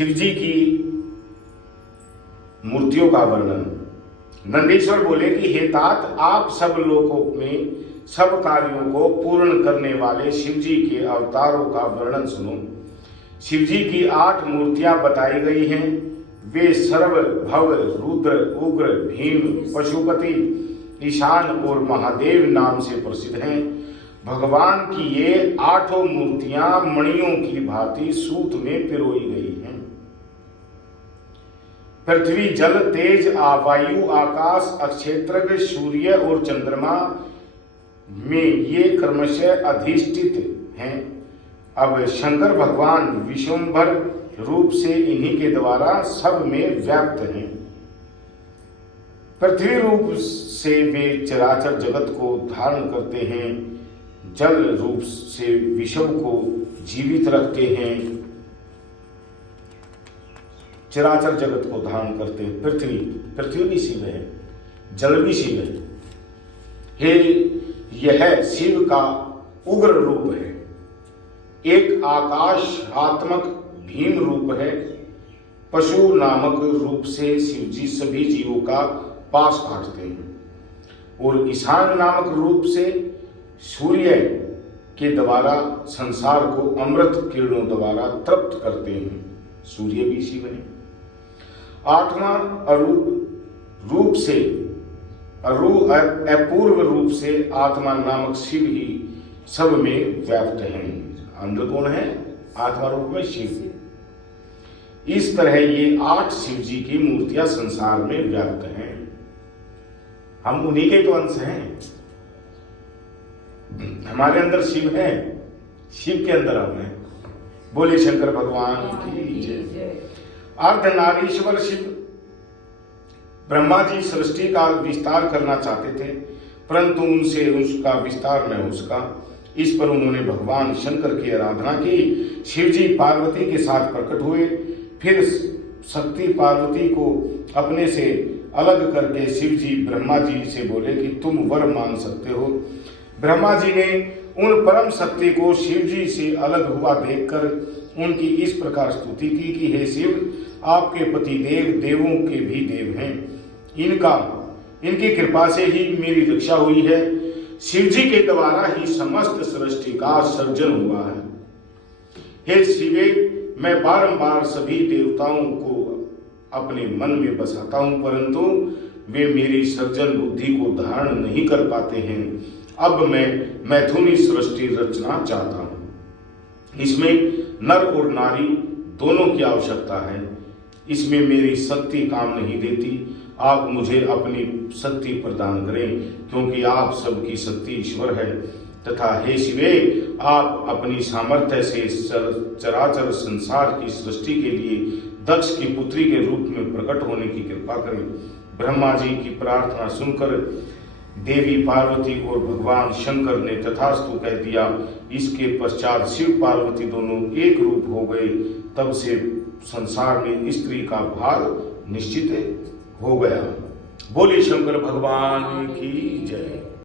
शिव जी की मूर्तियों का वर्णन। नंदीश्वर बोले कि हे तात, आप सब लोकों में सब कार्यों को पूर्ण करने वाले शिव जी के अवतारों का वर्णन सुनो। शिव जी की 8 मूर्तियां बताई गई हैं। वे सर्व, भव, रुद्र, उग्र, भीम, पशुपति, ईशान और महादेव नाम से प्रसिद्ध हैं। भगवान की ये 8 मूर्तियां मणियों की भांति सूत में पिरोई गई हैं। पृथ्वी, जल, तेज, वायु, आकाश, अक्षेत्रज्ञ, सूर्य और चंद्रमा में ये क्रमशः अधिष्ठित हैं। अब शंकर भगवान विश्वंभर रूप से इन्हीं के द्वारा सब में व्याप्त हैं। पृथ्वी रूप से वे चराचर जगत को धारण करते हैं। जल रूप से विश्व को जीवित रखते हैं। चराचर जगत को धारण करते हैं। पृथ्वी भी शिव है, जल भी शिव है। हे, यह शिव का उग्र रूप है। एक आकाशात्मक भीम रूप है। पशु नामक रूप से शिव जी सभी जीवों का पास काटते हैं और ईशान नामक रूप से सूर्य के द्वारा संसार को अमृत किरणों द्वारा तृप्त करते हैं। सूर्य भी शिव है। 8वां रूप से अपूर्व रूप से आत्मा नामक शिव ही सब में व्याप्त हैं। अंदर कौन है? आत्मा रूप में शिव। इस तरह ये 8 शिव जी की मूर्तियां संसार में व्याप्त हैं। हम उन्हीं के तो अंश हैं। हमारे अंदर शिव है, शिव के अंदर हम हैं। बोले शंकर भगवान की जय। अर्धनारीश्वर शिव ब्रह्मा जी सृष्टि का विस्तार करना चाहते थे, परंतु उनसे उसका विस्तार न हो सका। इस पर उन्होंने भगवान शंकर की आराधना की। शिव जी पार्वती के साथ प्रकट हुए। फिर शक्ति पार्वती को अपने से अलग करके शिव जी ब्रह्मा जी से बोले कि तुम वर मांग सकते हो। ब्रह्मा जी ने उन परम शक्ति को शिव जी से अलग हुआ देखकर उनकी इस प्रकार स्तुति की कि हे शिव, आपके पति देव देवों के भी देव हैं। इनकी कृपा से ही मेरी रक्षा हुई है। शिव जी के द्वारा ही समस्त सृष्टि का सर्जन हुआ है। हे शिवे, मैं बारंबार सभी देवताओं को अपने मन में बसाता हूं, परंतु वे मेरी सर्जन बुद्धि को धारण नहीं कर पाते हैं। अब मैं मैथुनी सृष्टि रचना चाहता हूं। इसमें नर और नारी दोनों की आवश्यकता है। इसमें मेरी शक्ति काम नहीं देती। आप मुझे अपनी शक्ति प्रदान करें, क्योंकि आप सबकी शक्ति ईश्वर है। तथा हे शिवे, आप अपनी सामर्थ्य से चराचर संसार की सृष्टि के लिए दक्ष की पुत्री के रूप में प्रकट होने की कृपा करें। ब्रह्मा जी की प्रार्थना सुनकर देवी पार्वती और भगवान शंकर ने तथास्तु कह दिया। इसके पश्चात शिव पार्वती दोनों एक रूप हो गए। तब से संसार में स्त्री का भाग निश्चित हो गया। बोले शंकर भगवान की जय।